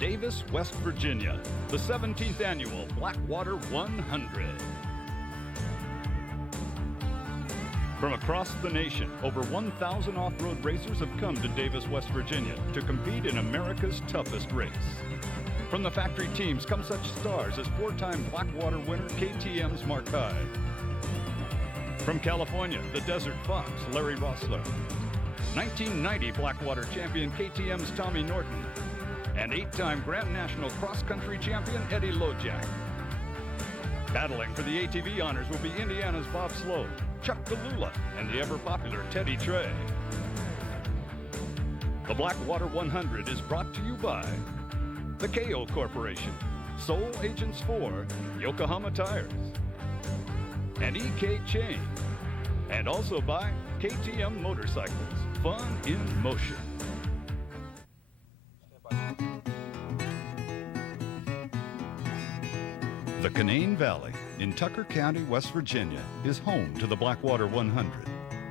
Davis, West Virginia, the 17th annual Blackwater 100. From across the nation, over 1,000 off-road racers have come to Davis, West Virginia to compete in America's toughest race. From the factory teams come such stars as four-time Blackwater winner KTM's Mark Hyde. From California, the Desert Fox, Larry Rossler. 1990 Blackwater champion KTM's Tommy Norton. And eight-time Grand National cross-country champion Eddie Lojak. Battling for the ATV honors will be Indiana's Bob Sloan, Chuck DeLula, and the ever-popular Teddy Trey. The Blackwater 100 is brought to you by the KO Corporation, Sole Agents for Yokohama Tires, and EK Chain, and also by KTM Motorcycles, fun in motion. The Canaan Valley in Tucker County, West Virginia, is home to the Blackwater 100.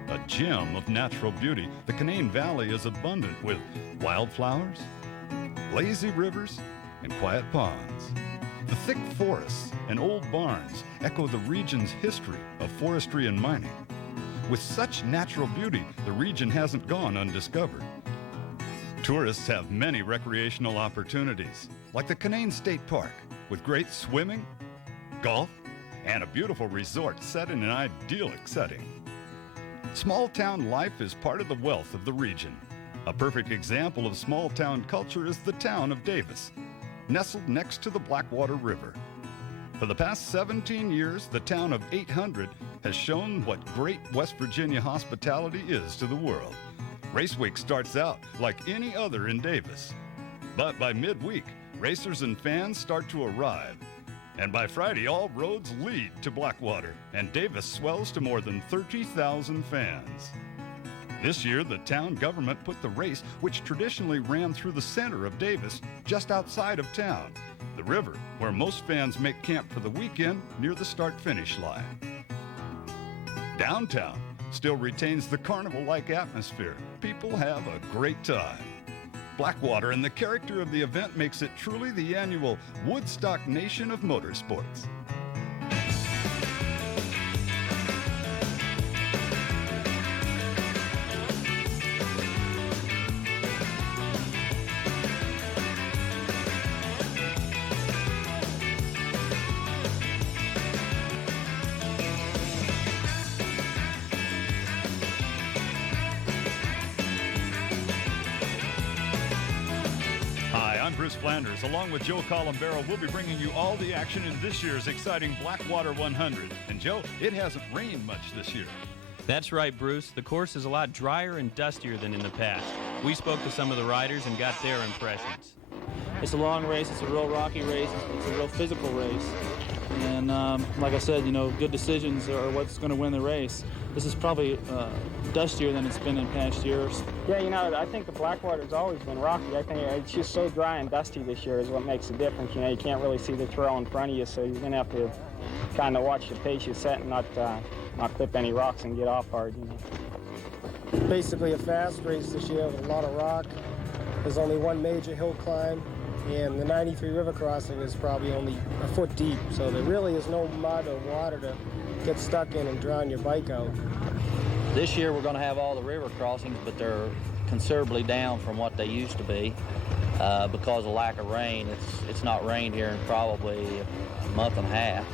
A gem of natural beauty, the Canaan Valley is abundant with wildflowers, lazy rivers, and quiet ponds. The thick forests and old barns echo the region's history of forestry and mining. With such natural beauty, the region hasn't gone undiscovered. Tourists have many recreational opportunities, like the Canaan State Park, with great swimming, golf, and a beautiful resort set in an idyllic setting. Small-town life is part of the wealth of the region. A perfect example of small-town culture is the town of Davis, nestled next to the Blackwater River. For the past 17 years, the town of 800 has shown what great West Virginia hospitality is to the world. Race week starts out like any other in Davis. But by midweek, racers and fans start to arrive. And by Friday, all roads lead to Blackwater, and Davis swells to more than 30,000 fans. This year, the town government put the race, which traditionally ran through the center of Davis, just outside of town, the river, where most fans make camp for the weekend near the start-finish line. Downtown still retains the carnival-like atmosphere. People have a great time. Blackwater and the character of the event makes it truly the annual Woodstock Nation of motorsports. Bruce Flanders, along with Joe Colombero, will be bringing you all the action in this year's exciting Blackwater 100. And Joe, it hasn't rained much this year. That's right, Bruce. The course is a lot drier and dustier than in the past. We spoke to some of the riders and got their impressions. It's a long race. It's a real rocky race. It's a real physical race. And like I said, you know, good decisions are what's going to win the race. This is probably dustier than it's been in past years. Yeah, you know, I think the Blackwater's always been rocky. I think it's just so dry and dusty this year is what makes the difference. You know, you can't really see the trail in front of you, so you're going to have to kind of watch the pace you set and not clip any rocks and get off hard, you know. Basically a fast race this year with a lot of rock. There's only one major hill climb, and the 93 river crossing is probably only a foot deep, so there really is no mud or water to get stuck in and drown your bike out. This year we're going to have all the river crossings, but they're considerably down from what they used to be because of lack of rain. It's not rained here in probably a month and a half,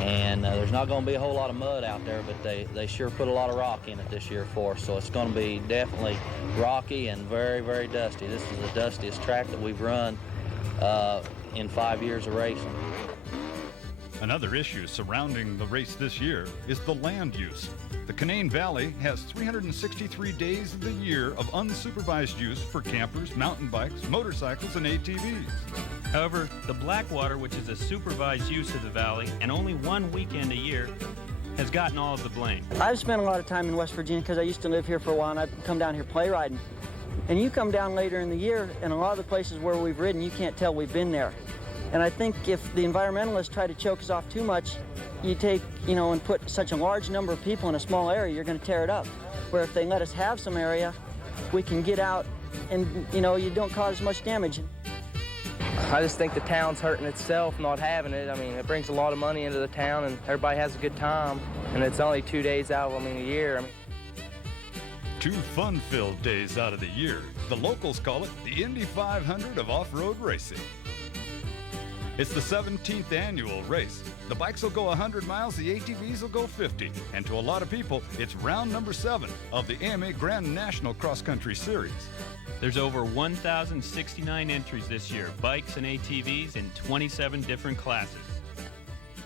and there's not going to be a whole lot of mud out there, but they sure put a lot of rock in it this year for us, so it's going to be definitely rocky and very, very dusty. This is the dustiest track that we've run in 5 years of racing. Another issue surrounding the race this year is the land use. The Canaan Valley has 363 days of the year of unsupervised use for campers, mountain bikes, motorcycles, and ATVs. However, the Blackwater, which is a supervised use of the valley and only one weekend a year, has gotten all of the blame. I've spent a lot of time in West Virginia because I used to live here for a while, and I've come down here play riding. And you come down later in the year, and a lot of the places where we've ridden, you can't tell we've been there. And I think if the environmentalists try to choke us off too much, you take, you know, and put such a large number of people in a small area, you're going to tear it up. Where if they let us have some area, we can get out and, you know, you don't cause much damage. I just think the town's hurting itself not having it. I mean, it brings a lot of money into the town, and everybody has a good time. And it's only 2 days out, I mean, a year. 2 fun-filled days out of the year. The locals call it the Indy 500 of off-road racing. It's the 17th annual race. The bikes will go 100 miles, the ATVs will go 50. And to a lot of people, it's round number 7 of the AMA Grand National Cross Country Series. There's over 1,069 entries this year, bikes and ATVs in 27 different classes.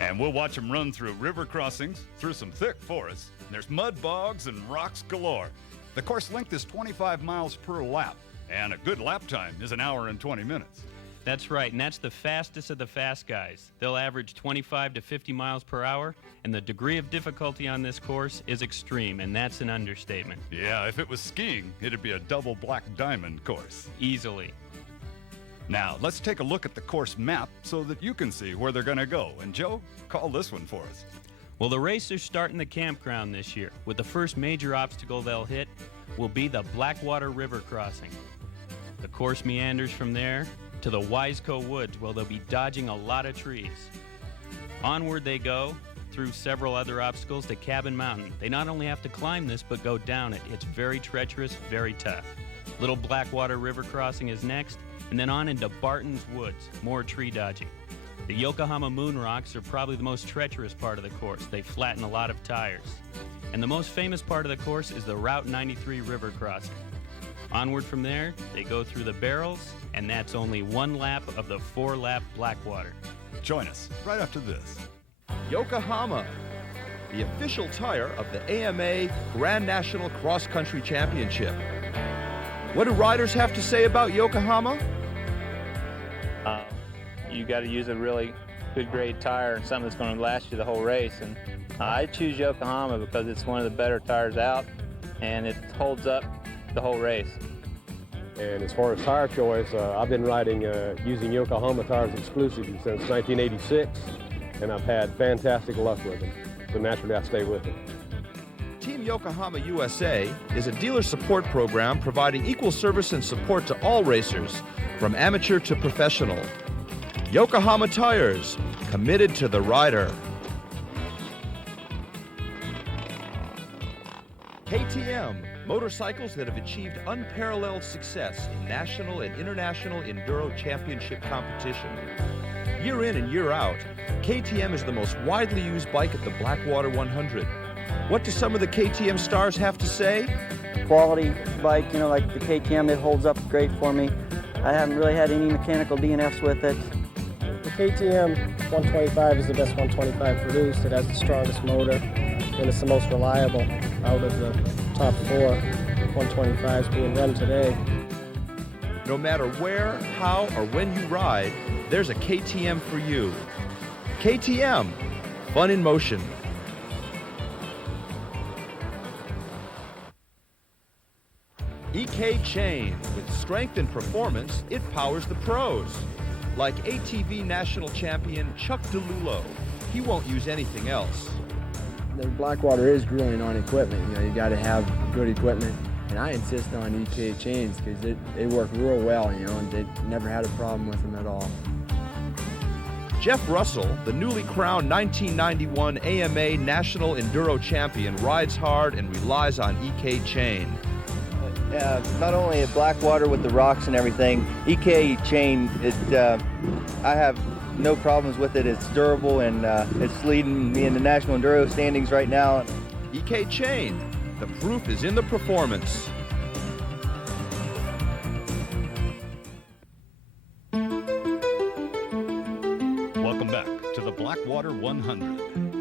And we'll watch them run through river crossings, through some thick forests. There's mud bogs and rocks galore. The course length is 25 miles per lap, and a good lap time is 1 hour and 20 minutes. That's right, and that's the fastest of the fast guys. They'll average 25 to 50 miles per hour, and the degree of difficulty on this course is extreme, and that's an understatement. Yeah, if it was skiing, it'd be a double black diamond course. Easily. Now, let's take a look at the course map so that you can see where they're going to go. And Joe, call this one for us. Well, the racers start in the campground this year, with the first major obstacle they'll hit will be the Blackwater River crossing. The course meanders from there to the Wiseco Woods, where they'll be dodging a lot of trees. Onward they go, through several other obstacles to Cabin Mountain. They not only have to climb this, but go down it. It's very treacherous, very tough. Little Blackwater River crossing is next, and then on into Barton's Woods, more tree dodging. The Yokohama Moon Rocks are probably the most treacherous part of the course. They flatten a lot of tires. And the most famous part of the course is the Route 93 River crossing. Onward from there, they go through the barrels, and that's only 1 lap of the 4-lap Blackwater. Join us right after this. Yokohama, the official tire of the AMA Grand National Cross Country Championship. What do riders have to say about Yokohama? You got to use a really good grade tire and something that's going to last you the whole race. And I choose Yokohama because it's one of the better tires out, and it holds up the whole race. And as far as tire choice, I've been riding using Yokohama tires exclusively since 1986, and I've had fantastic luck with them. So naturally, I stay with them. Team Yokohama USA is a dealer support program providing equal service and support to all racers, from amateur to professional. Yokohama Tires, committed to the rider. KTM, motorcycles that have achieved unparalleled success in national and international enduro championship competition. Year in and year out, KTM is the most widely used bike at the Blackwater 100. What do some of the KTM stars have to say? Quality bike, you know, like the KTM, it holds up great for me. I haven't really had any mechanical DNFs with it. The KTM 125 is the best 125 produced. It has the strongest motor, and it's the most reliable out of the top 4 125s being run today. No matter where, how, or when you ride, there's a KTM for you. KTM, fun in motion. EK Chain, with strength and performance, it powers the pros. Like ATV national champion Chuck DeLulo, he won't use anything else. The Blackwater is grueling on equipment. You know, you got to have good equipment, and I insist on EK chains because they work real well. You know, and they never had a problem with them at all. Jeff Russell, the newly crowned 1991 AMA National Enduro Champion, rides hard and relies on EK chain. Not only at Blackwater with the rocks and everything, EK chain, I have no problems with it. It's durable, and it's leading me in the national enduro standings right now. EK chain, the proof is in the performance. Welcome back to the Blackwater 100.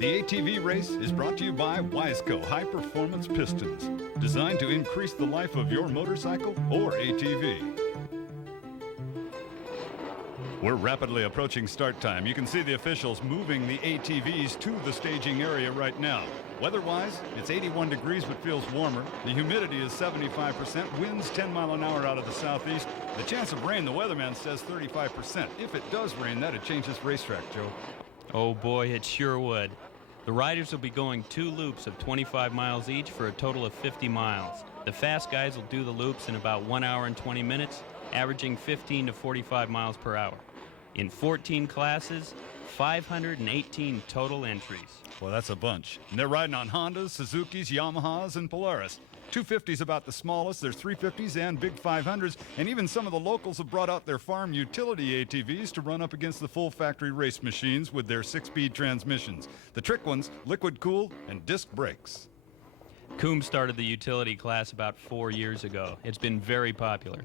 The ATV race is brought to you by Wiseco High Performance Pistons, designed to increase the life of your motorcycle or ATV. We're rapidly approaching start time. You can see the officials moving the ATVs to the staging area right now. Weather-wise, it's 81 degrees but feels warmer. The humidity is 75%. Winds 10 miles an hour out of the southeast. The chance of rain, the weatherman says 35%. If it does rain, that'd change this racetrack, Joe. Oh boy, it sure would. The riders will be going 2 loops of 25 miles each for a total of 50 miles. The fast guys will do the loops in about 1 hour and 20 minutes, averaging 15 to 45 miles per hour. In 14 classes, 518 total entries. Well, that's a bunch. And they're riding on Hondas, Suzukis, Yamahas, and Polaris. 250's about the smallest. There's 350s and big 500s. And even some of the locals have brought out their farm utility ATVs to run up against the full factory race machines with their 6-speed transmissions. The trick ones, liquid cooled and disc brakes. Coombs started the utility class about 4 years ago. It's been very popular.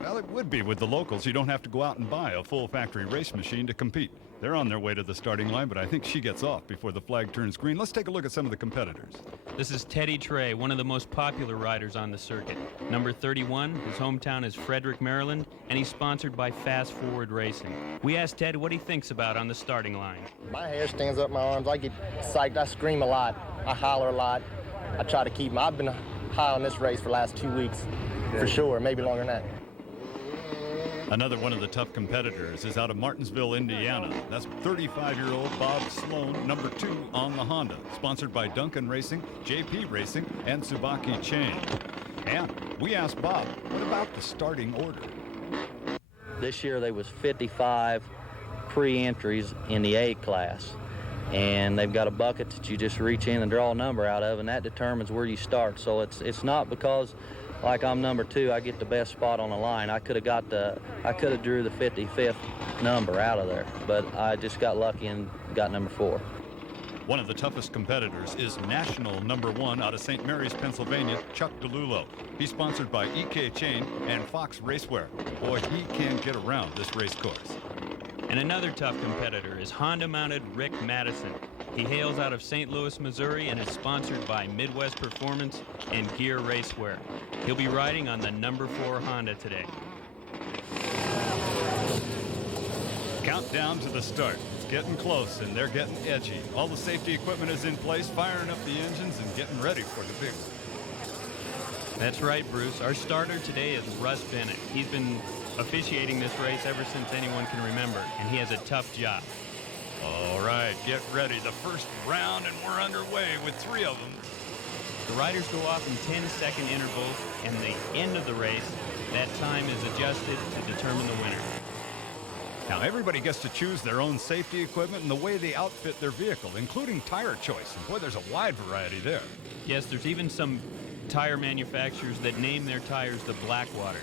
Well, it would be with the locals. You don't have to go out and buy a full factory race machine to compete. They're on their way to the starting line, but I think she gets off before the flag turns green. Let's take a look at some of the competitors. This is Teddy Trey, one of the most popular riders on the circuit. Number 31, his hometown is Frederick, Maryland, and he's sponsored by Fast Forward Racing. We asked Ted what he thinks about on the starting line. My hair stands up my arms. I get psyched. I scream a lot. I holler a lot. I try to keep them. I've been high on this race for the last 2 weeks, for sure, maybe longer than that. Another one of the tough competitors is out of Martinsville, Indiana. That's 35-year-old Bob Sloan, number 2 on the Honda, sponsored by Duncan Racing, JP Racing, and Tsubaki Chain. And we asked Bob, what about the starting order? This year there was 55 pre-entries in the A class, and they've got a bucket that you just reach in and draw a number out of, and that determines where you start. So it's not because, like, I'm number 2, I get the best spot on the line. I could have drew the 55th number out of there, but I just got lucky and got number 4. One of the toughest competitors is national number 1 out of St. Mary's, Pennsylvania, Chuck DeLulo. He's sponsored by EK Chain and Fox Racewear. Boy, he can get around this race course. And another tough competitor is Honda-mounted Rick Madison. He hails out of St. Louis, Missouri, and is sponsored by Midwest Performance and Gear Racewear. He'll be riding on the number 4 Honda today. Countdown to the start. It's getting close, and they're getting edgy. All the safety equipment is in place, firing up the engines and getting ready for the big one. That's right, Bruce. Our starter today is Russ Bennett. He's been officiating this race ever since anyone can remember, and he has a tough job. All right, get ready. The first round, and we're underway with 3 of them. The riders go off in 10-second intervals, and the end of the race, that time is adjusted to determine the winner. Now, everybody gets to choose their own safety equipment and the way they outfit their vehicle, including tire choice. And boy, there's a wide variety there. Yes, there's even some tire manufacturers that name their tires the Blackwater.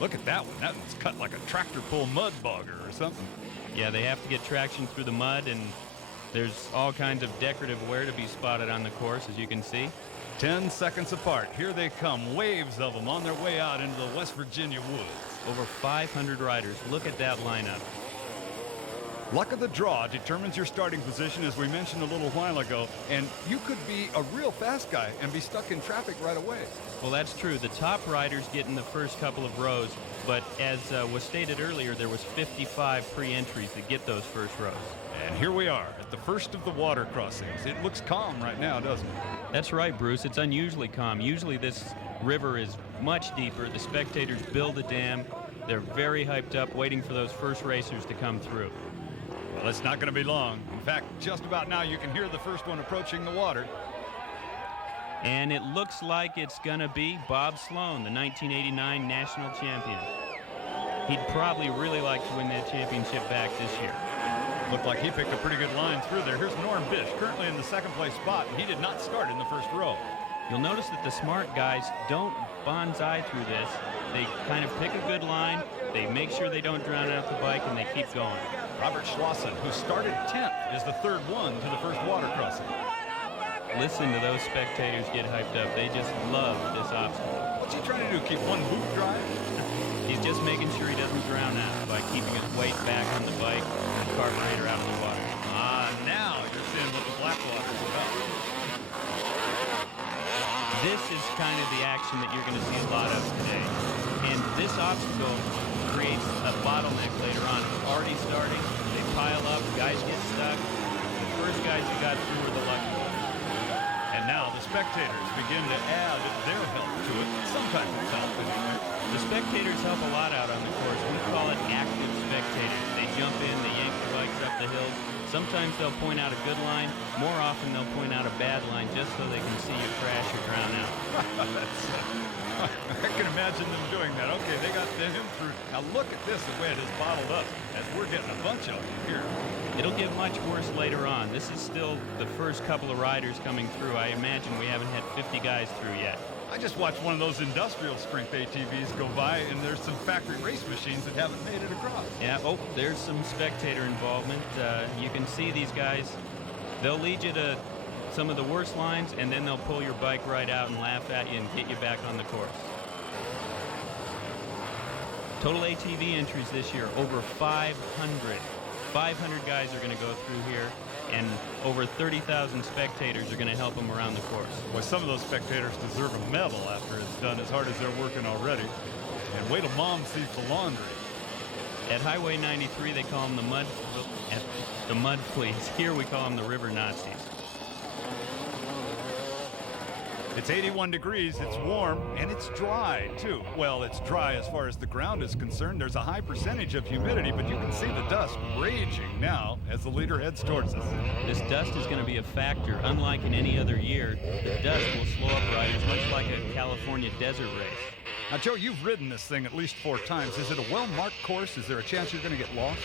Look at that one. That one's cut like a tractor pull mud bogger or something. Yeah, they have to get traction through the mud, and there's all kinds of decorative wear to be spotted on the course, as you can see. 10 seconds apart. Here they come, waves of them on their way out into the West Virginia woods. Over 500 riders. Look at that lineup. Luck of the draw determines your starting position, as we mentioned a little while ago, and you could be a real fast guy and be stuck in traffic right away. Well, that's true. The top riders get in the first couple of rows, but as was stated earlier, there was 55 pre-entries that get those first rows. And here we are at the first of the water crossings. It looks calm right now, doesn't it? That's right, Bruce. It's unusually calm. Usually this river is much deeper. The spectators build a dam. They're very hyped up, waiting for those first racers to come through. Well, it's not going to be long. In fact, just about now you can hear the first one approaching the water. And it looks like it's going to be Bob Sloan, the 1989 national champion. He'd probably really like to win that championship back this year. Looked like he picked a pretty good line through there. Here's Norm Bish, currently in the second place spot, and he did not start in the first row. You'll notice that the smart guys don't bonsai through this. They kind of pick a good line, they make sure they don't drown out the bike, and they keep going. Robert Schlosson, who started 10th, is the third one to the first water crossing. Listen to those spectators get hyped up. They just love this obstacle. What's he trying to do, keep one boot dry? He's just making sure he doesn't drown out by keeping his weight back on the bike and the carburetor out of the water. Now you're seeing what the Blackwater is about. This is kind of the action that you're going to see a lot of today. And this obstacle creates a bottleneck later on. It's already starting. They pile up. Guys get stuck. The first guys who got through were the lucky ones. And now the spectators begin to add their help to it. Sometimes it's help anyway. The spectators help a lot out on the course. We call it active spectators. They jump in, they yank the bikes up the hills. Sometimes they'll point out a good line. More often they'll point out a bad line just so they can see you crash or drown out. I can imagine them doing that. Okay, they got him through. Now look at this, the way it is bottled up, as we're getting a bunch of them here. It'll get much worse later on. This is still the first couple of riders coming through. I imagine we haven't had 50 guys through yet. I just watched one of those industrial strength ATVs go by, and there's some factory race machines that haven't made it across. Yeah, oh, there's some spectator involvement. You can see these guys. They'll lead you to some of the worst lines, and then they'll pull your bike right out and laugh at you and get you back on the course. Total ATV entries this year, over 500. 500 guys are going to go through here, and over 30,000 spectators are going to help them around the course. Well, some of those spectators deserve a medal after it's done, as hard as they're working already. And wait till Mom sees the laundry. At Highway 93, they call them the mud fleas. Here we call them the river Nazis. It's 81 degrees, it's warm, and it's dry, too. Well, it's dry as far as the ground is concerned. There's a high percentage of humidity, but you can see the dust raging now as the leader heads towards us. This dust is going to be a factor. Unlike in any other year, the dust will slow up riders, much like a California desert race. Now, Joe, you've ridden this thing at least 4 times. Is it a well-marked course? Is there a chance you're going to get lost?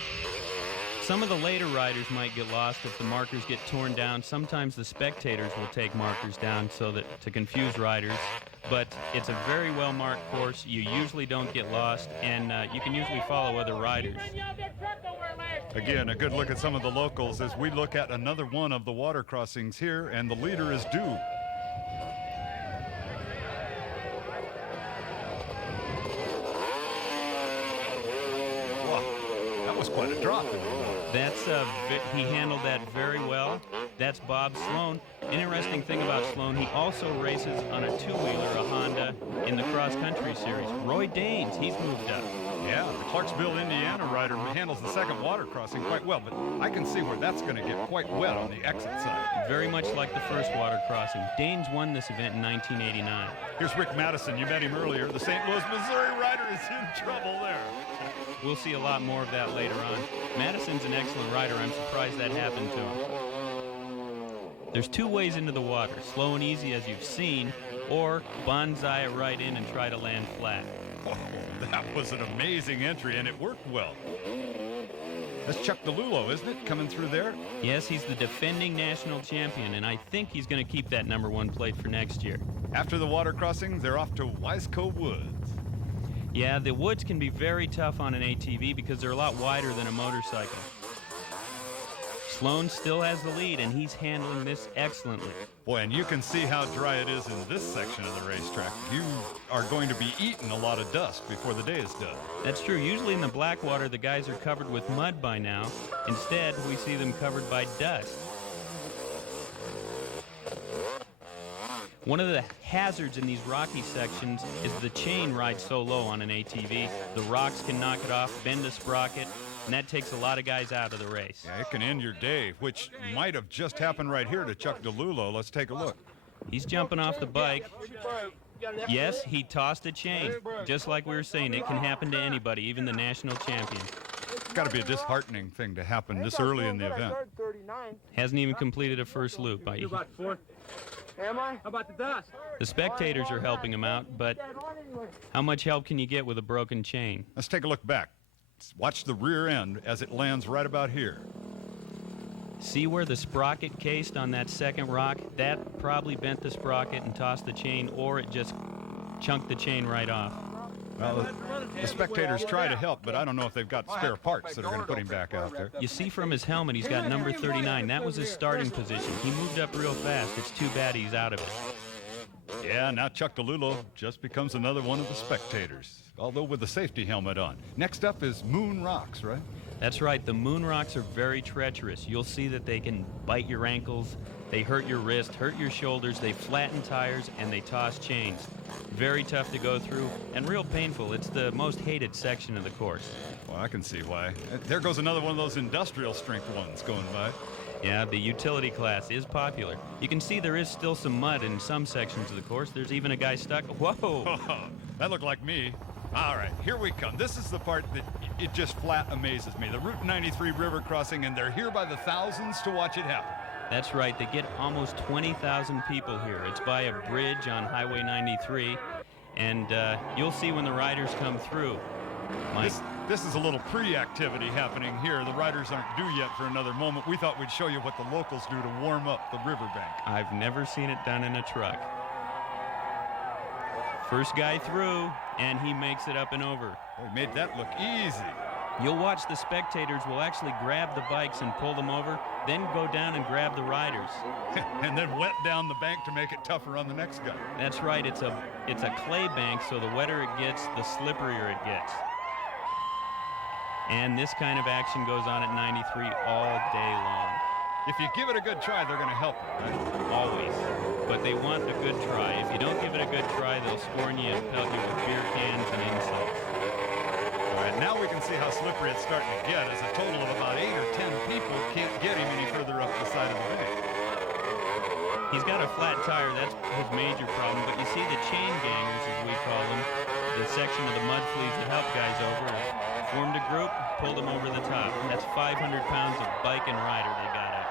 Some of the later riders might get lost if the markers get torn down. Sometimes the spectators will take markers down so that to confuse riders. But it's a very well-marked course. You usually don't get lost, and you can usually follow other riders. Again, a good look at some of the locals as we look at another one of the water crossings here, and the leader is due. Wow, that was quite a drop. That's he handled that very well. That's Bob Sloan. Interesting thing about Sloan, he also races on a two-wheeler, a Honda, in the cross-country series. Roy Daines, he's moved up. Yeah, the Clarksville, Indiana rider who handles the second water crossing quite well, but I can see where that's going to get quite wet on the exit side. Very much like the first water crossing. Daines won this event in 1989. Here's Rick Madison. You met him earlier. The St. Louis, Missouri rider is in trouble there. We'll see a lot more of that later on. Madison's an excellent rider. I'm surprised that happened to him. There's 2 ways into the water, slow and easy as you've seen, or bonsai it right in and try to land flat. Oh, that was an amazing entry, and it worked well. That's Chuck DeLulo, isn't it, coming through there? Yes, he's the defending national champion, and I think he's going to keep that #1 plate for next year. After the water crossing, they're off to Wiseco Woods. Yeah, the woods can be very tough on an ATV because they're a lot wider than a motorcycle. Sloan still has the lead, and he's handling this excellently. Boy, and you can see how dry it is in this section of the racetrack. You are going to be eating a lot of dust before the day is done. That's true. Usually in the Blackwater, the guys are covered with mud by now. Instead, we see them covered by dust. One of the hazards in these rocky sections is the chain rides so low on an ATV. The rocks can knock it off, bend a sprocket, and that takes a lot of guys out of the race. Yeah, it can end your day, which might have just happened right here to Chuck DeLulo. Let's take a look. He's jumping off the bike. Yes, he tossed a chain. Just like we were saying, it can happen to anybody, even the national champion. It's got to be a disheartening thing to happen this early in the event. Hasn't even completed a first loop. Am I? How about the dust? The spectators are helping him out, but how much help can you get with a broken chain? Let's take a look back. Watch the rear end as it lands right about here. See where the sprocket cased on that second rock? That probably bent the sprocket and tossed the chain, or it just chunked the chain right off. Well, the spectators try to help, but I don't know if they've got spare parts that are going to put him back out there. You see from his helmet, he's got number 39. That was his starting position. He moved up real fast. It's too bad he's out of it. Yeah, now Chuck DeLulo just becomes another one of the spectators, although with the safety helmet on. Next up is Moon Rocks, right? That's right. The Moon Rocks are very treacherous. You'll see that they can bite your ankles, they hurt your wrist, hurt your shoulders, they flatten tires, and they toss chains. Very tough to go through and real painful. It's the most hated section of the course. Well, I can see why. There goes another one of those industrial strength ones going by. Yeah, the utility class is popular. You can see there is still some mud in some sections of the course. There's even a guy stuck. Whoa! That looked like me. All right, here we come. This is the part that it just flat amazes me. The Route 93 river crossing, and they're here by the thousands to watch it happen. That's right. They get almost 20,000 people here. It's by a bridge on Highway 93, and you'll see when the riders come through. This is a little pre-activity happening here. The riders aren't due yet for another moment. We thought we'd show you what the locals do to warm up the riverbank. I've never seen it done in a truck. First guy through, and he makes it up and over. He made that look easy. You'll watch the spectators will actually grab the bikes and pull them over, then go down and grab the riders. And then wet down the bank to make it tougher on the next guy. That's right, it's a clay bank, so the wetter it gets, the slipperier it gets. And this kind of action goes on at 93 all day long. If you give it a good try, they're going to help you, right? Always. But they want a good try. If you don't give it a good try, they'll scorn you and pelt you with beer cans and insults. All right, now we can see how slippery it's starting to get, as a total of about 8 or 10 people can't get him any further up the side of the bank. He's got a flat tire, that's his major problem, but you see the chain gangers, as we call them, the section of the mud fleas that help guys over, formed a group, pulled them over the top. That's 500 pounds of bike and rider they got up.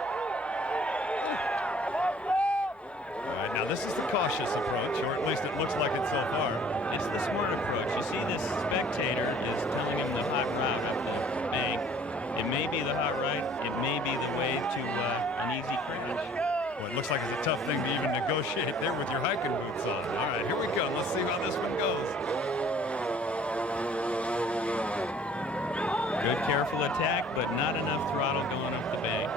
All right, now this is the cautious approach, or at least it looks like it so far. It's the smart approach. You see this spectator is telling him the hot route up the bank. It may be the hot route, it may be the way to an easy crash. Well, it looks like it's a tough thing to even negotiate there with your hiking boots on. All right, here we go. Let's see how this one goes. Good careful attack, but not enough throttle going up the bank.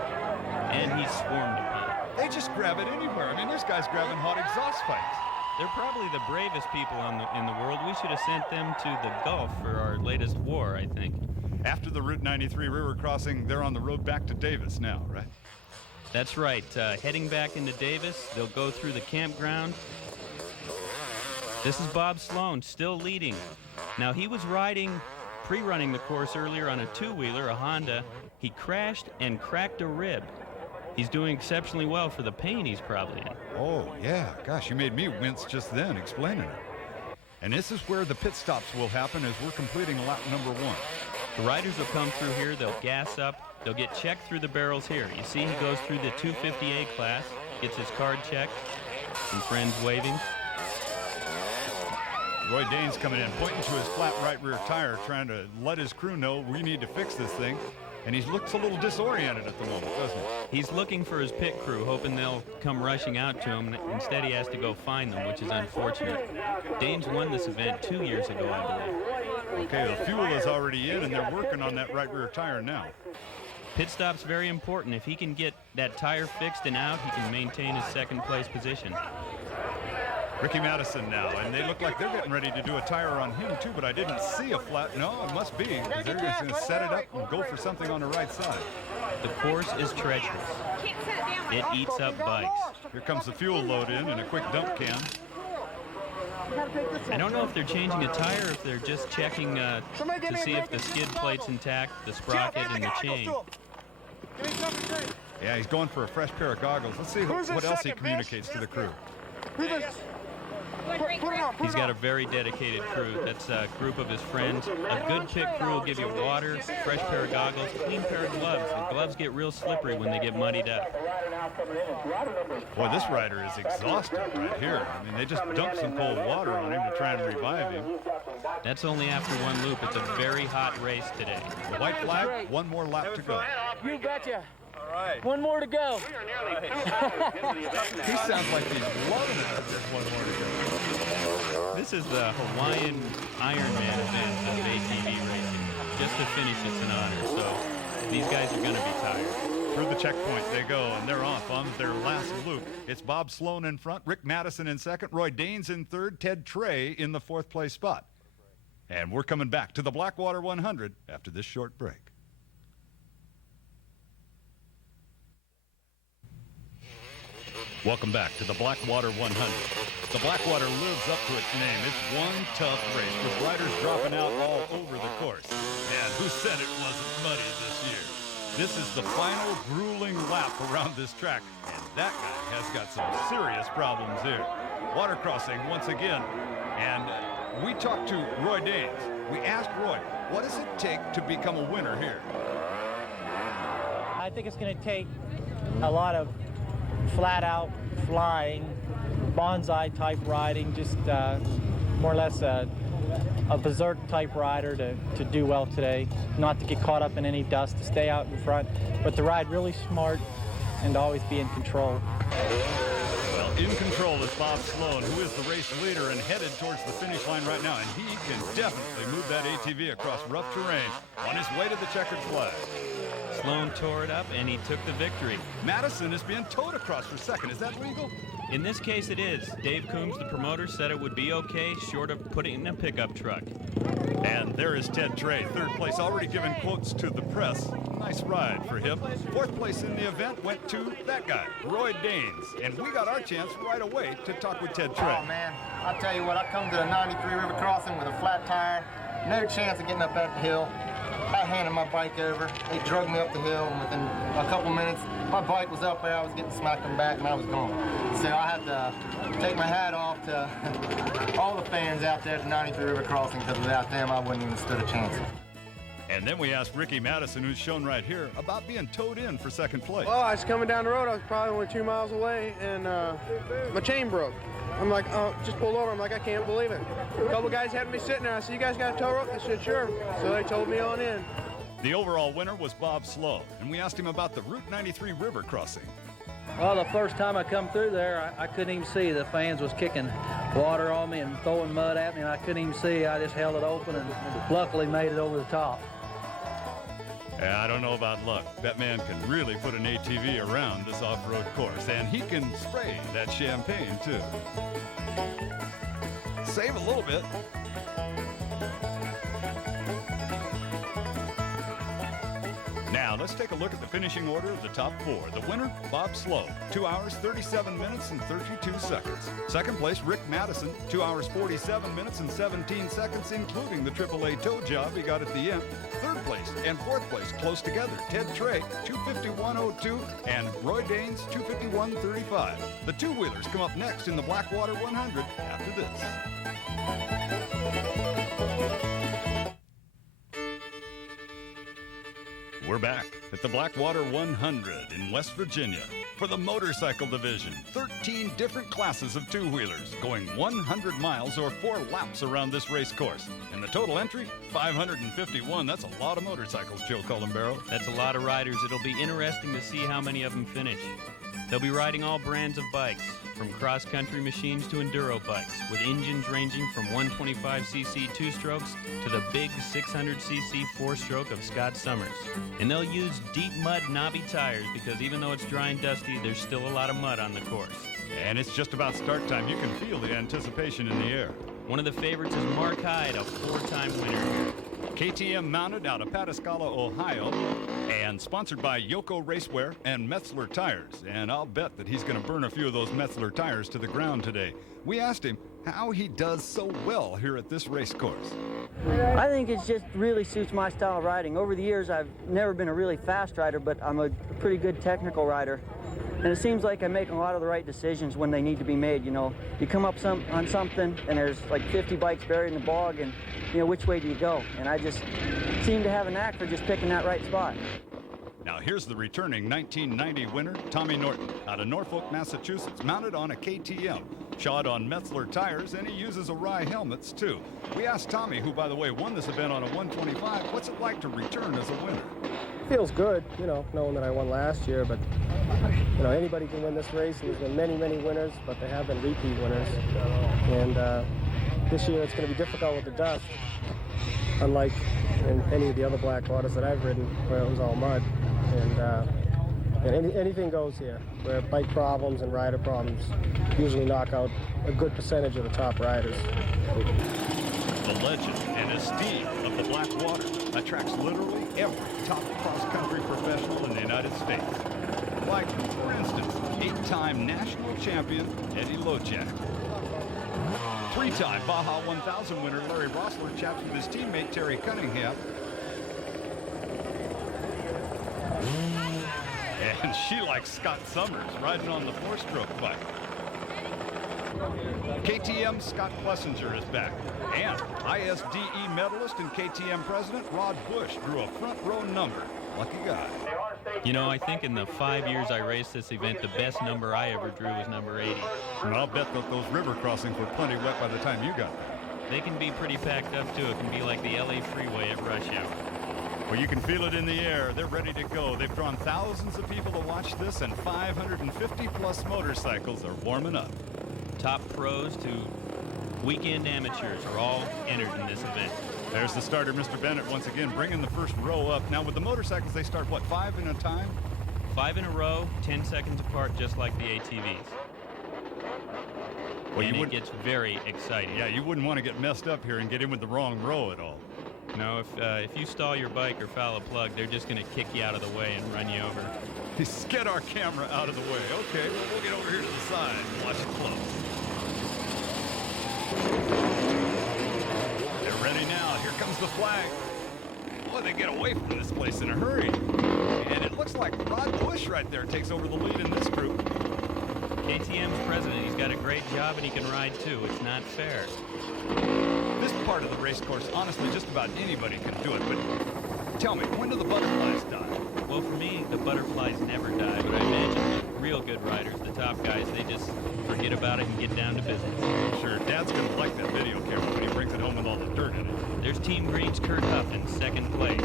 And he's swarmed upon. They just grab it anywhere. I mean, this guy's grabbing hot exhaust pipes. They're probably the bravest people in the world. We should have sent them to the Gulf for our latest war, I think. After the Route 93 river crossing, they're on the road back to Davis now, right? That's right. Heading back into Davis, they'll go through the campground. This is Bob Sloan, still leading. Now, he was pre-running the course earlier on a two-wheeler, a Honda. He crashed and cracked a rib. He's doing exceptionally well for the pain he's probably in. Oh, yeah. Gosh, you made me wince just then explaining it. And this is where the pit stops will happen as we're completing lap number 1. The riders will come through here. They'll gas up. They'll get checked through the barrels here. You see he goes through the 250A class, gets his card checked, some friends waving. Roy Dane's coming in, pointing to his flat right rear tire, trying to let his crew know we need to fix this thing. And he looks a little disoriented at the moment, doesn't he? He's looking for his pit crew, hoping they'll come rushing out to him. Instead, he has to go find them, which is unfortunate. Danes won this event 2 years ago, I believe. Okay, the fuel is already in, and they're working on that right rear tire now. Pit stop's very important. If he can get that tire fixed and out, he can maintain his second place position. Ricky Madison now, and they look like they're getting ready to do a tire on him too, but I didn't see a flat. No, it must be, because they're just going to set it up and go for something on the right side. The course is treacherous. It eats up bikes. Here comes the fuel load in a quick dump can. I don't know if they're changing a tire or if they're just checking to see if the skid plate's intact, the sprocket, and the chain. Yeah, he's going for a fresh pair of goggles. Let's see what else he communicates to the crew. He's got a very dedicated crew. That's a group of his friends. A good pit crew will give you water, fresh pair of goggles, clean pair of gloves. The gloves get real slippery when they get muddied up. Boy, this rider is exhausted right here. I mean, they just dumped some cold water on him to try and revive him. That's only after one loop. It's a very hot race today. The white flag, one more lap to go. You betcha. Right. One more to go. He sounds like he's loving it. There's one more to go. This is the Hawaiian Ironman event of ATV racing. Just to finish, it's an honor. So these guys are going to be tired. Through the checkpoint they go, and they're off on their last loop. It's Bob Sloan in front, Rick Madison in second, Roy Danes in third, Ted Trey in the fourth place spot. And we're coming back to the Blackwater 100 after this short break. Welcome back to the Blackwater 100. The Blackwater lives up to its name. It's one tough race with riders dropping out all over the course. And who said it wasn't muddy this year? This is the final grueling lap around this track, and that guy has got some serious problems here. Water crossing once again, and we talked to Roy Danes. We asked Roy, what does it take to become a winner here? I think it's going to take a lot of flat out flying, bonsai type riding, just more or less a berserk type rider to do well today, not to get caught up in any dust, to stay out in front, but to ride really smart and to always be in control. Well, in control is Bob Sloan, who is the race leader and headed towards the finish line right now, and he can definitely move that ATV across rough terrain on his way to the checkered flag. Sloan tore it up and he took the victory. Madison is being towed across for second. Is that legal? In this case it is. Dave Coombs, the promoter, said it would be okay short of putting in a pickup truck. And there is Ted Trey, third place, already giving quotes to the press. Nice ride for him. Fourth place in the event went to that guy, Roy Daines. And we got our chance right away to talk with Ted Trey. Oh, man, I'll tell you what, I come to the 93 River Crossing with a flat tire, no chance of getting up that hill. I handed my bike over. They drug me up the hill, and within a couple minutes, my bike was up there. I was getting smacked in the back, and I was gone. So I had to take my hat off to all the fans out there at the 93 River Crossing, because without them, I wouldn't even stood a chance. And then we asked Ricky Madison, who's shown right here, about being towed in for second place. Well, I was coming down the road. I was probably only 2 miles away, and my chain broke. I'm like, just pulled over. I'm like, I can't believe it. A couple guys had me sitting there. I said, you guys got a tow rope? They said, sure. So they towed me on in. The overall winner was Bob Sloan, and we asked him about the Route 93 river crossing. Well, the first time I come through there, I couldn't even see. The fans was kicking water on me and throwing mud at me, and I couldn't even see. I just held it open and luckily made it over the top. I don't know about luck. That man can really put an ATV around this off-road course, and he can spray that champagne, too. Save a little bit. Now, let's take a look at the finishing order of the top four. The winner, Bob Sloan, 2 hours, 37 minutes, and 32 seconds. Second place, Rick Madison, 2 hours, 47 minutes, and 17 seconds, including the AAA tow job he got at the end. Third place and fourth place, close together. Ted Trey, 2:51.02, and Roy Daines, 2:51.35. The two-wheelers come up next in the Blackwater 100 after this. We're back at the Blackwater 100 in West Virginia for the motorcycle division. 13 different classes of two-wheelers going 100 miles or 4 laps around this race course. And the total entry, 551. That's a lot of motorcycles, Joe Columbaro. That's a lot of riders. It'll be interesting to see how many of them finish. They'll be riding all brands of bikes, from cross-country machines to enduro bikes, with engines ranging from 125cc two-strokes to the big 600cc four-stroke of Scott Summers. And they'll use deep mud knobby tires because even though it's dry and dusty, there's still a lot of mud on the course. And it's just about start time. You can feel the anticipation in the air. One of the favorites is Mark Hyde, a 4-time winner. KTM mounted out of Pataskala, Ohio, and sponsored by Yoko Racewear and Metzler Tires. And I'll bet that he's going to burn a few of those Metzler tires to the ground today. We asked him how he does so well here at this race course. I think it just really suits my style of riding. Over the years, I've never been a really fast rider, but I'm a pretty good technical rider. And it seems like I make a lot of the right decisions when they need to be made. You know, you come up on something and there's like 50 bikes buried in the bog, and you know, which way do you go? And I just seem to have a knack for just picking that right spot. Now here's the returning 1990 winner, Tommy Norton, out of Norfolk, Massachusetts, mounted on a KTM, shod on Metzler tires, and he uses Arai helmets too. We asked Tommy, who by the way won this event on a 125, what's it like to return as a winner? Feels good, you know, knowing that I won last year, but you know, anybody can win this race, and there's been many, many winners, but there have been repeat winners. And this year it's going to be difficult with the dust, unlike in any of the other Blackwaters that I've ridden where it was all mud. And anything goes here, where bike problems and rider problems usually knock out a good percentage of the top riders. The legend and esteem of the Blackwater attracts literally every top cross-country professional in the United States. Like, for instance, 8-time national champion Eddie Lojak. 3-time Baja 1000 winner Larry Rossler chats with his teammate Terry Cunningham. And she likes Scott Summers riding on the 4-stroke bike. KTM Scott Plessinger is back. And ISDE medalist and KTM president Rod Bush drew a front row number. Lucky guy. You know, I think in the 5 years I raced this event, the best number I ever drew was number 80. And I'll bet that those river crossings were plenty wet by the time you got there. They can be pretty packed up, too. It can be like the LA freeway at rush hour. Well, you can feel it in the air. They're ready to go. They've drawn thousands of people to watch this, and 550-plus motorcycles are warming up. Top pros to weekend amateurs are all entered in this event. There's the starter, Mr. Bennett, once again, bringing the first row up. Now, with the motorcycles, they start, what, 5 in a time? 5 in a row, 10 seconds apart, just like the ATVs. Well, and it gets very exciting. Yeah, you wouldn't want to get messed up here and get in with the wrong row at all. No, if you stall your bike or foul a plug, they're just going to kick you out of the way and run you over. Get our camera out of the way. Okay, well, we'll get over here to the side and watch it close. They're ready now. Here comes the flag. Boy, they get away from this place in a hurry. And it looks like Rod Bush right there takes over the lead in this group. KTM's president, he's got a great job and he can ride too. It's not fair. This part of the race course, honestly, just about anybody can do it. But tell me, when do the butterflies die? Well, for me, the butterflies never die. But I imagine real good riders, the top guys, they just forget about it and get down to business. Sure, Dad's going to like that video camera when he brings it home with all the dirt in it. There's Team Green's Kurt Huff in second place.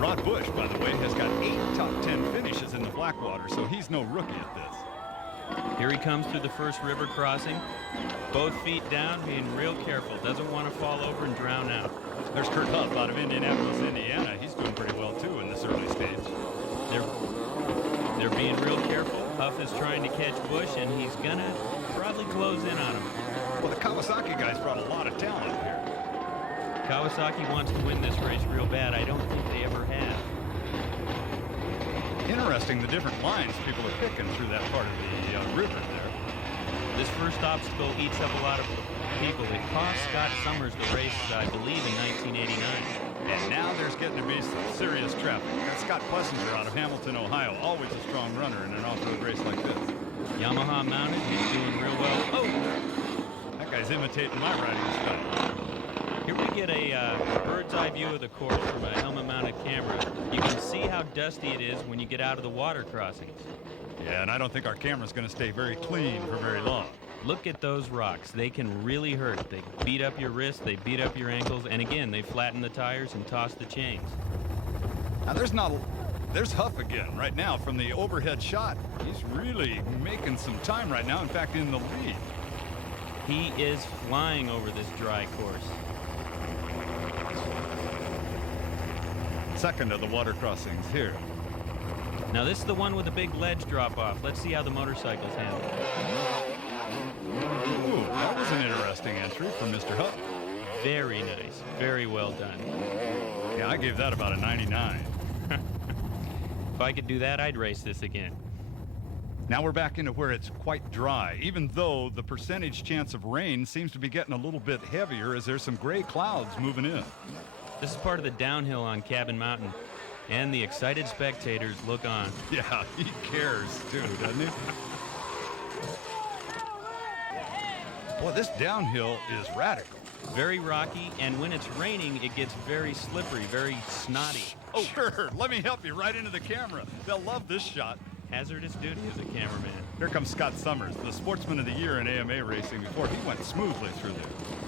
Rod Bush, by the way, has got 8 top 10 finishes in the Blackwater, so he's no rookie at this. Here he comes through the first river crossing. Both feet down, being real careful. Doesn't want to fall over and drown out. There's Kurt Huff out of Indianapolis, Indiana. He's doing pretty well, too, in this early stage. They're being real careful. Huff is trying to catch Bush, and he's going to probably close in on him. Well, the Kawasaki guys brought a lot of talent here. Kawasaki wants to win this race real bad. I don't think they ever have. Interesting, the different lines people are picking through that part of the river there. This first obstacle eats up a lot of people. It cost Scott Summers the race, I believe, in 1989. And now there's getting to be some serious traffic. Got Scott Plessinger out of Hamilton, Ohio, always a strong runner in an off-road race like this. Yamaha mounted, he's doing real well. Oh! That guy's imitating my riding style. Here we get a bird's eye view of the course from a helmet-mounted camera. You can see how dusty it is when you get out of the water crossings. Yeah, and I don't think our camera's going to stay very clean for very long. Look at those rocks. They can really hurt. They beat up your wrists, they beat up your ankles, and again, they flatten the tires and toss the chains. Now, there's Huff again right now from the overhead shot. He's really making some time right now, in fact, in the lead. He is flying over this dry course. Second of the water crossings here. Now this is the one with the big ledge drop off. Let's see how the motorcycles handle it. Ooh, that was an interesting entry from Mr. Huff. Very nice. Very well done. Yeah, I gave that about a 99. If I could do that, I'd race this again. Now we're back into where it's quite dry, even though the percentage chance of rain seems to be getting a little bit heavier as there's some gray clouds moving in. This is part of the downhill on Cabin Mountain, and the excited spectators look on. Yeah, he cares too, doesn't he? Boy, this downhill is radical. Very rocky, and when it's raining, it gets very slippery, very snotty. Oh, sure. Let me help you right into the camera. They'll love this shot. Hazardous duty as a cameraman. Here comes Scott Summers, the Sportsman of the Year in AMA racing before. He went smoothly through there.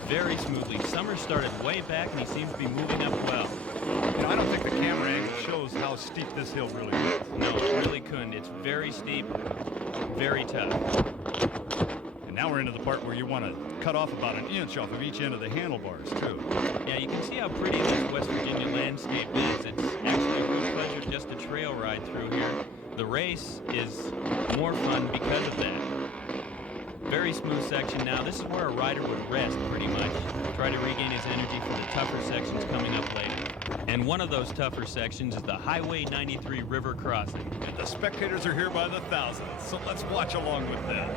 Very smoothly. Summers started way back, and he seems to be moving up well. You know, I don't think the camera angle shows how steep this hill really is. No, it really couldn't. It's very steep, very tough. And now we're into the part where you want to cut off about an inch off of each end of the handlebars, too. Yeah, you can see how pretty this West Virginia landscape is. It's actually a real pleasure just to trail ride through here. The race is more fun because of that. Very smooth section now. This is where a rider would rest pretty much. Try to regain his energy for the tougher sections coming up later. And one of those tougher sections is the Highway 93 River Crossing. And the spectators are here by the thousands, so let's watch along with them.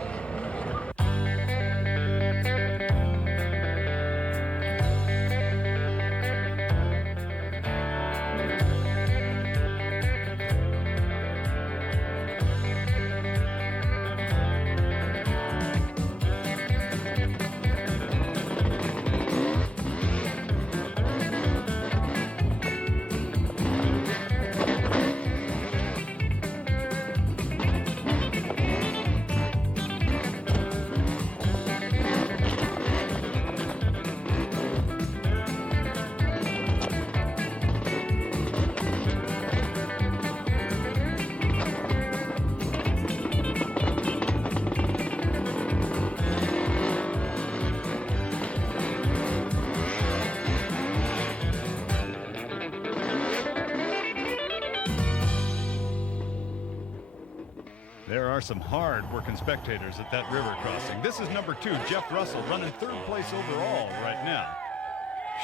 There are some hard-working spectators at that river crossing. This is number 2, Jeff Russell, running 3rd place overall right now.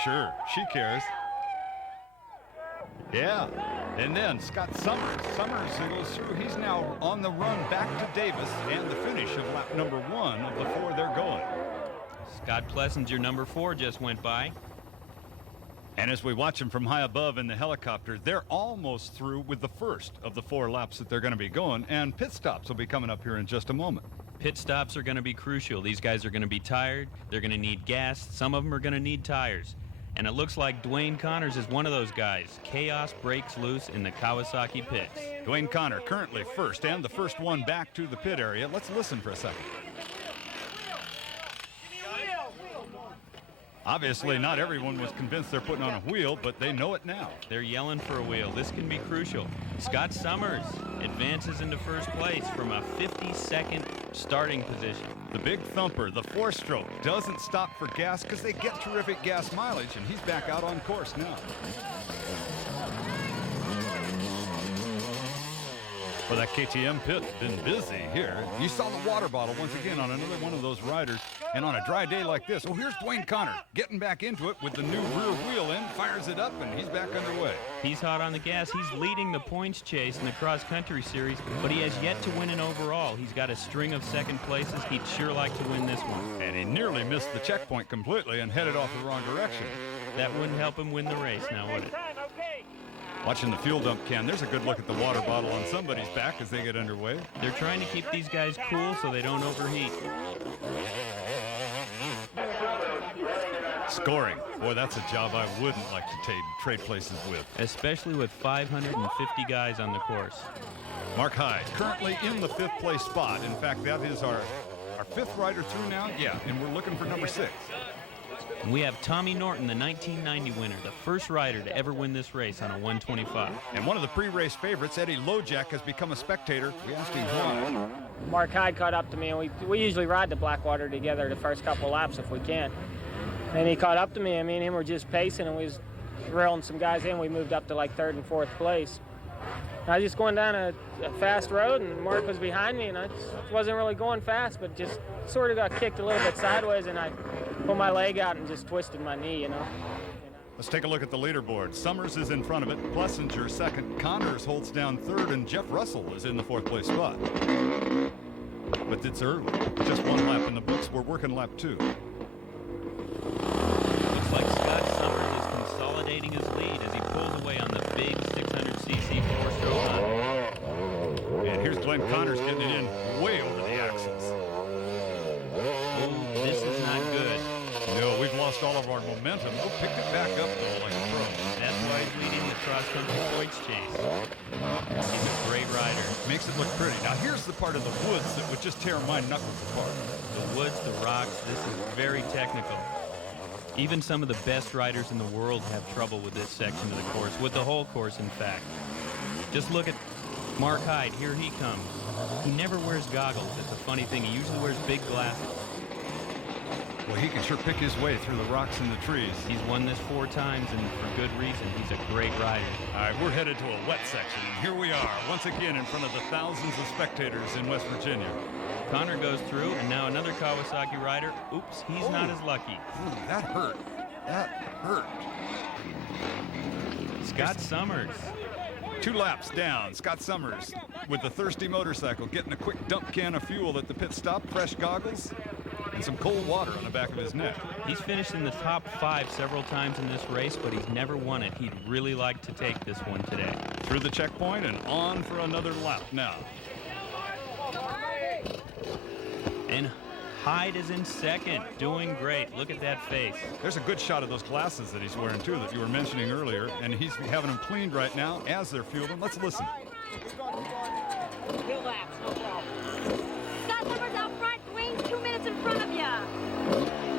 Sure, she cares. Yeah, and then Scott Summers. Summers goes through. He's now on the run back to Davis and the finish of lap number 1 of the 4 they're going. Scott Plessinger, number 4, just went by. And as we watch them from high above in the helicopter, they're almost through with the first of the 4 laps that they're going to be going, and pit stops will be coming up here in just a moment. Pit stops are going to be crucial. These guys are going to be tired. They're going to need gas. Some of them are going to need tires. And it looks like Dwayne Connors is one of those guys. Chaos breaks loose in the Kawasaki pits. Dwayne Connor currently first and the first one back to the pit area. Let's listen for a second. Obviously, not everyone was convinced they're putting on a wheel, but they know it now. They're yelling for a wheel. This can be crucial. Scott Summers advances into first place from a 52nd starting position. The big thumper, the 4-stroke, doesn't stop for gas because they get terrific gas mileage, and he's back out on course now. Well, that KTM pit been busy here. You saw the water bottle once again on another one of those riders. And on a dry day like this, oh, here's Dwayne Connor getting back into it with the new rear wheel in, fires it up, and he's back underway. He's hot on the gas. He's leading the points chase in the cross-country series, but he has yet to win an overall. He's got a string of second places. He'd sure like to win this one. And he nearly missed the checkpoint completely and headed off the wrong direction. That wouldn't help him win the race now, would it? Watching the fuel dump can, there's a good look at the water bottle on somebody's back as they get underway. They're trying to keep these guys cool so they don't overheat. Scoring. Boy, that's a job I wouldn't like to trade places with. Especially with 550 guys on the course. Mark Hyde, currently in the 5th place spot. In fact, that is our 5th rider through now. Yeah, and we're looking for number 6. And we have Tommy Norton, the 1990 winner, the first rider to ever win this race on a 125. And one of the pre-race favorites, Eddie Lojak, has become a spectator. We asked him why. Mark Hyde caught up to me, and we usually ride the Blackwater together the first couple laps if we can. And he caught up to me, and me and him were just pacing, and we was reeling some guys in. We moved up to like 3rd and 4th place. And I was just going down a fast road, and Mark was behind me, and I just wasn't really going fast, but just sort of got kicked a little bit sideways, and I pulled my leg out and just twisted my knee, you know. Let's take a look at the leaderboard. Summers is in front of it, Plessinger 2nd, Connors holds down 3rd, and Jeff Russell is in the 4th place spot. But it's early. Just 1 lap in the books. We're working lap 2. Looks like Scott Summers is consolidating his lead as he pulls away on the big 600cc 4-stroke Honda. And here's Glenn Connors getting it in way over the axles. Oh, this is not good. No, we've lost all of our momentum. We'll pick it back up, though, like a pro. That's why he's leading the cross-country points chase. He's a great rider. Makes it look pretty. Now, here's the part of the woods that would just tear my knuckles apart. The woods, the rocks, this is very technical. Even some of the best riders in the world have trouble with this section of the course, with the whole course, in fact. Just look at Mark Hyde. Here he comes. He never wears goggles. It's a funny thing. He usually wears big glasses. Well, he can sure pick his way through the rocks and the trees. He's won this 4 times, and for good reason. He's a great rider. All right, we're headed to a wet section. Here we are, once again in front of the thousands of spectators in West Virginia. Connor goes through, and now another Kawasaki rider. Oops, he's not as lucky. Ooh, that hurt. That hurt. Scott Summers. 2 laps down. Scott Summers with the thirsty motorcycle, getting a quick dump can of fuel at the pit stop, fresh goggles, and some cold water on the back of his neck. He's finished in the top 5 several times in this race, but he's never won it. He'd really like to take this one today. Through the checkpoint and on for another lap now. And Hyde is in 2nd, doing great. Look at that face. There's a good shot of those glasses that he's wearing, too, that you were mentioning earlier, and he's having them cleaned right now as they're fueled. Let's listen. Scott Summers out front. Dwayne's 2 minutes in front of you.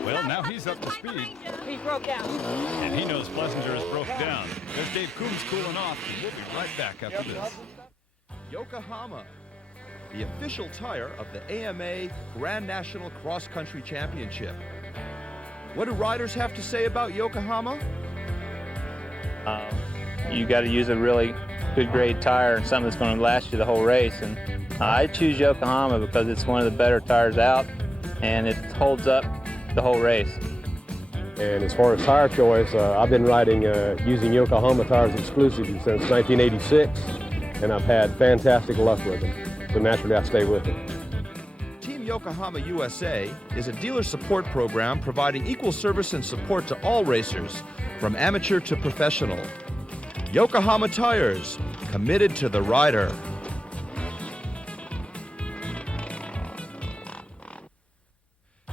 Well, now he's up to speed. He broke out. And he knows Plessinger is broke down. There's Dave Coombs cooling off, and we'll be right back after this. Yokohama, the official tire of the AMA Grand National Cross Country Championship. What do riders have to say about Yokohama? You got to use a really good grade tire and something that's going to last you the whole race. And I choose Yokohama because it's one of the better tires out, and it holds up the whole race. And as far as tire choice, I've been riding using Yokohama tires exclusively since 1986, and I've had fantastic luck with them. So naturally, I stay with them. Team Yokohama USA is a dealer support program providing equal service and support to all racers, from amateur to professional. Yokohama Tires, committed to the rider.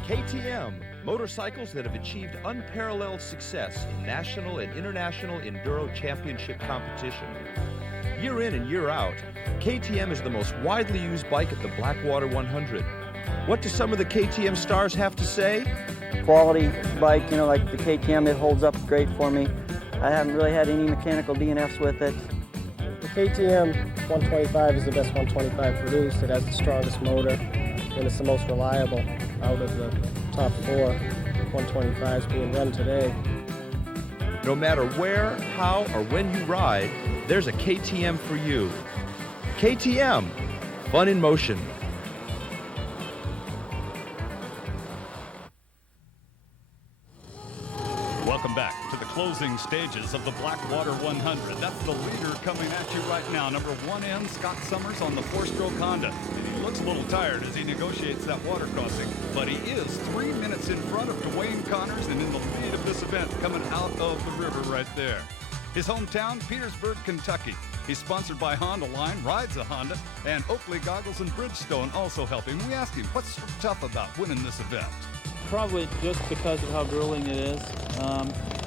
KTM, motorcycles that have achieved unparalleled success in national and international enduro championship competition. Year in and year out, KTM is the most widely used bike at the Blackwater 100. What do some of the KTM stars have to say? Quality bike, you know, like the KTM, it holds up great for me. I haven't really had any mechanical DNFs with it. The KTM 125 is the best 125 produced. It has the strongest motor, and it's the most reliable out of the top 4 125s being run today. No matter where, how, or when you ride, there's a KTM for you. KTM, fun in motion. Welcome back to the closing stages of the Blackwater 100. That's the leader coming at you right now. Number 1N, Scott Summers on the 4-stroke Honda. And he looks a little tired as he negotiates that water crossing, but he is 3 minutes in front of Dwayne Connors and in the lead of this event coming out of the river right there. His hometown, Petersburg, Kentucky. He's sponsored by Honda Line, rides a Honda, and Oakley Goggles and Bridgestone also helping. We asked him, what's so tough about winning this event? Probably just because of how grueling it is.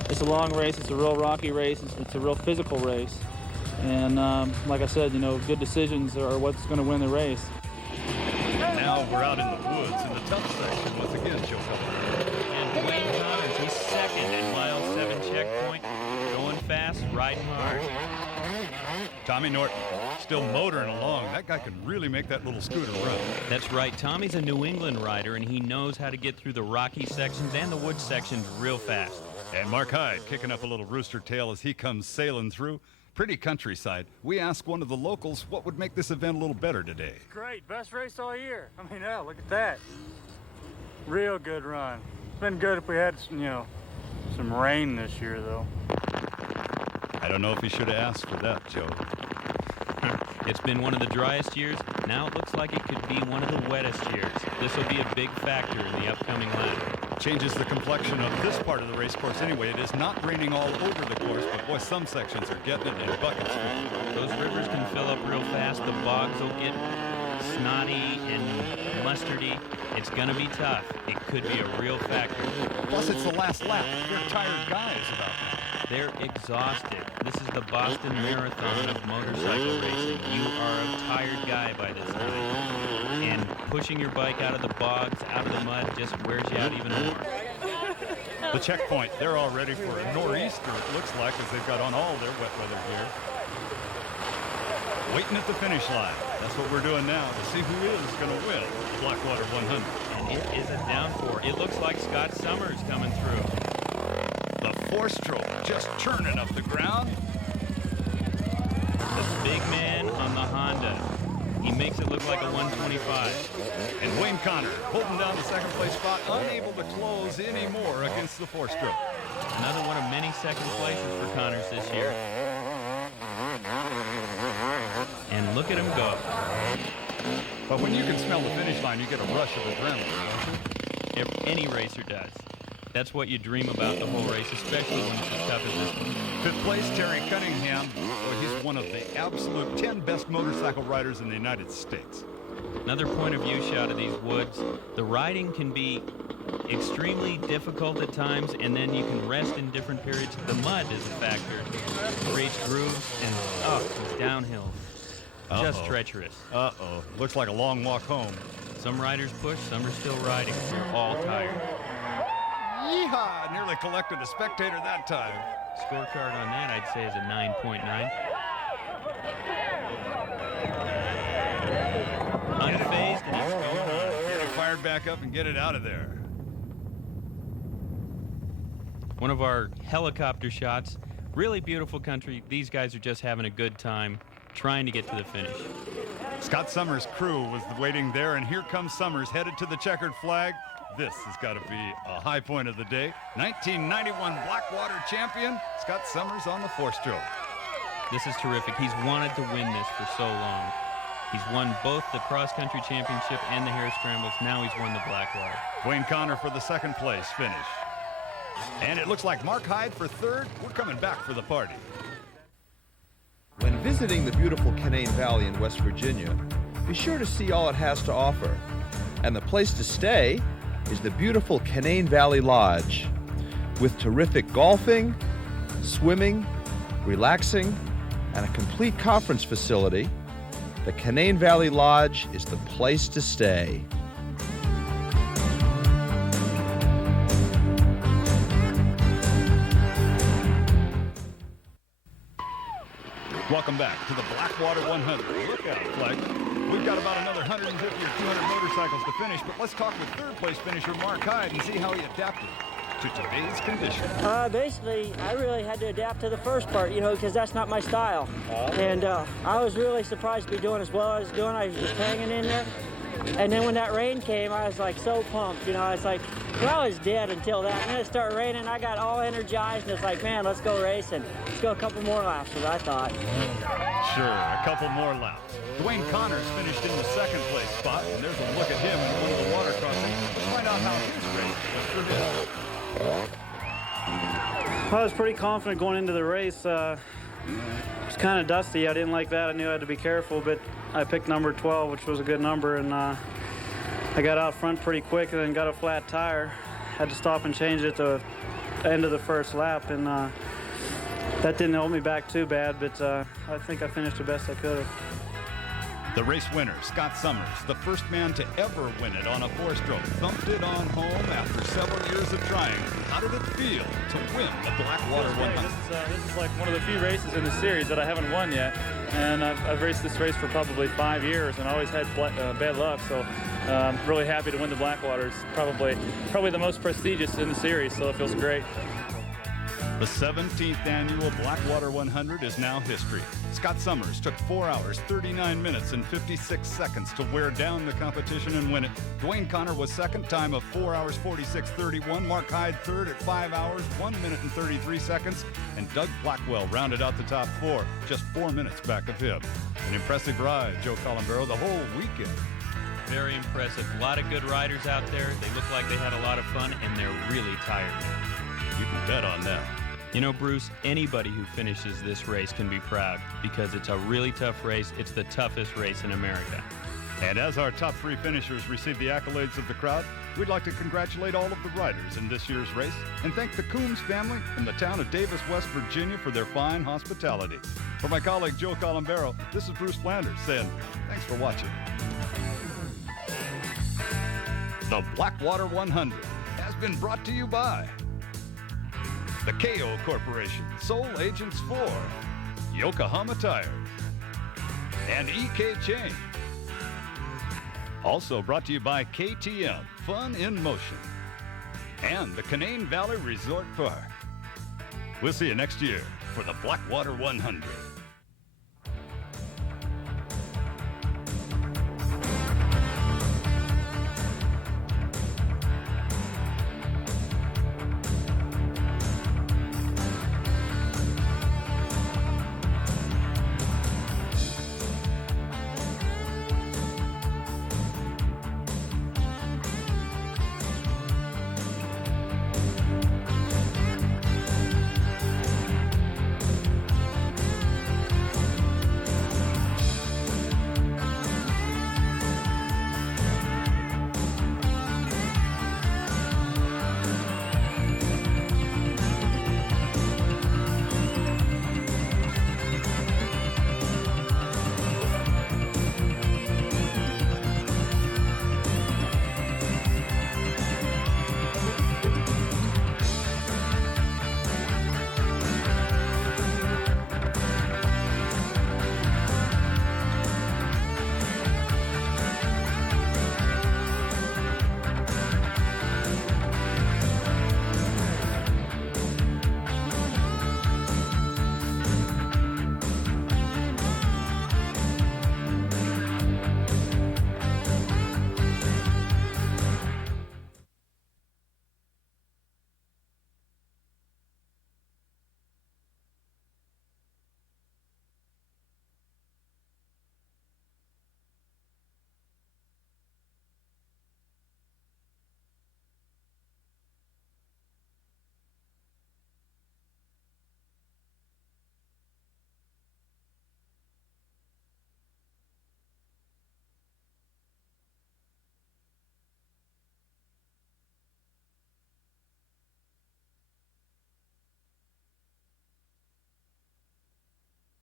It's a long race, it's a real rocky race, it's a real physical race. And like I said, you know, good decisions are what's going to win the race. Now we're out in the woods in the tough section once again, Joe. And Dwayne Connors, he's second at mile 7 checkpoint, going fast, riding hard. Tommy Norton still motoring along. That guy can really make that little scooter run. That's right. Tommy's a New England rider, and he knows how to get through the rocky sections and the wood sections real fast. And Mark Hyde kicking up a little rooster tail as he comes sailing through. Pretty countryside. We asked one of the locals what would make this event a little better today. Great. Best race all year. I mean, yeah, look at that. Real good run. It's been good if we had, you know, some rain this year, though. I don't know if he should have asked for that, Joe. It's been one of the driest years. Now it looks like it could be one of the wettest years. This will be a big factor in the upcoming lap. Changes the complexion of this part of the race course anyway. It is not raining all over the course, but boy, some sections are getting it in buckets. Those rivers can fill up real fast. The bogs will get snotty and mustardy. It's going to be tough. It could be a real factor. Plus, it's the last lap. They're tired guys about that. They're exhausted. This is the Boston Marathon of motorcycle racing. You are a tired guy by this time. And pushing your bike out of the bogs, out of the mud, just wears you out even more. The checkpoint, they're all ready for a nor'easter, it looks like, as they've got on all their wet weather gear. Waiting at the finish line. That's what we're doing now to see who is going to win the Blackwater 100. And it is a downpour. It looks like Scott Summers coming through. The 4-stroke just churning up the ground. The big man on the Honda. He makes it look like a 125. And Wayne Connor holding down the second place spot, unable to close anymore against the 4-stroke. Another one of many second places for Connors this year. And look at him go. But when you can smell the finish line, you get a rush of adrenaline, don't you? Any racer does. That's what you dream about the whole race, especially when it's as tough as this one. 5th place, Terry Cunningham. Well, he's one of the absolute 10 best motorcycle riders in the United States. Another point of view shot of these woods. The riding can be extremely difficult at times, and then you can rest in different periods. The mud is a factor. It creates grooves, and it's downhill. Just treacherous. Uh-oh. Looks like a long walk home. Some riders push, some are still riding. They're all tired. Yeehaw! Nearly collected a spectator that time. Scorecard on that, I'd say, is a 9.9. Unfazed, and it's going on. Get it fired back up and get it out of there. One of our helicopter shots. Really beautiful country. These guys are just having a good time trying to get to the finish. Scott Summers' crew was waiting there, and here comes Summers headed to the checkered flag. This has got to be a high point of the day. 1991 Blackwater champion, Scott Summers on the four-stroke. This is terrific. He's wanted to win this for so long. He's won both the cross-country championship and the hare scrambles. Now he's won the Blackwater. Dwayne Connor for the second place finish. And it looks like Mark Hyde for third. We're coming back for the party. When visiting the beautiful Canaan Valley in West Virginia, be sure to see all it has to offer. And the place to stay is the beautiful Canaan Valley Lodge. With terrific golfing, swimming, relaxing, and a complete conference facility, the Canaan Valley Lodge is the place to stay. Welcome back to the Blackwater 100. Look out, Fleck. We've got about another 150 or 200 motorcycles to finish, but let's talk with third-place finisher Mark Hyde and see how he adapted to today's conditions. Basically, I really had to adapt to the first part, you know, because that's not my style. And I was really surprised to be doing as well as I was doing. I was just hanging in there. And then when that rain came, I was like so pumped, you know. I was like, well, I was dead until that. And then it started raining, I got all energized, and it's like, man, let's go racing. Let's go a couple more laps, was I thought. Sure, a couple more laps. Dwayne Connors finished in the second place spot, and there's a look at him in one of the water crossings. Let's find out how his race was for him. I was pretty confident going into the race. It was kind of dusty. I didn't like that. I knew I had to be careful, but I picked number 12, which was a good number, and I got out front pretty quick and then got a flat tire. Had to stop and change it at the end of the first lap, and that didn't hold me back too bad, but I think I finished the best I could have. The race winner, Scott Summers, the first man to ever win it on a four-stroke, thumped it on home after several years of trying. How did it feel to win the Blackwater 100? This is like one of the few races in the series that I haven't won yet, and I've raced this race for probably 5 years and always had bad luck, so I'm really happy to win the Blackwater. It's probably the most prestigious in the series, so it feels great. The 17th annual Blackwater 100 is now history. Scott Summers took 4 hours, 39 minutes, and 56 seconds to wear down the competition and win it. Dwayne Connor was second, time of 4 hours, 46:31. Mark Hyde third at 5 hours, 1 minute and 33 seconds. And Doug Blackwell rounded out the top four, just 4 minutes back of him. An impressive ride, Joe Columbaro, the whole weekend. Very impressive. A lot of good riders out there. They look like they had a lot of fun, and they're really tired. You can bet on that. You know, Bruce, anybody who finishes this race can be proud because it's a really tough race. It's the toughest race in America. And as our top three finishers receive the accolades of the crowd, we'd like to congratulate all of the riders in this year's race and thank the Coombs family from the town of Davis, West Virginia for their fine hospitality. For my colleague Joe Columbaro, this is Bruce Flanders saying thanks for watching. The Blackwater 100 has been brought to you by the KO Corporation, sole agents for Yokohama Tires and EK Chain. Also brought to you by KTM, Fun in Motion, and the Canaan Valley Resort Park. We'll see you next year for the Blackwater 100.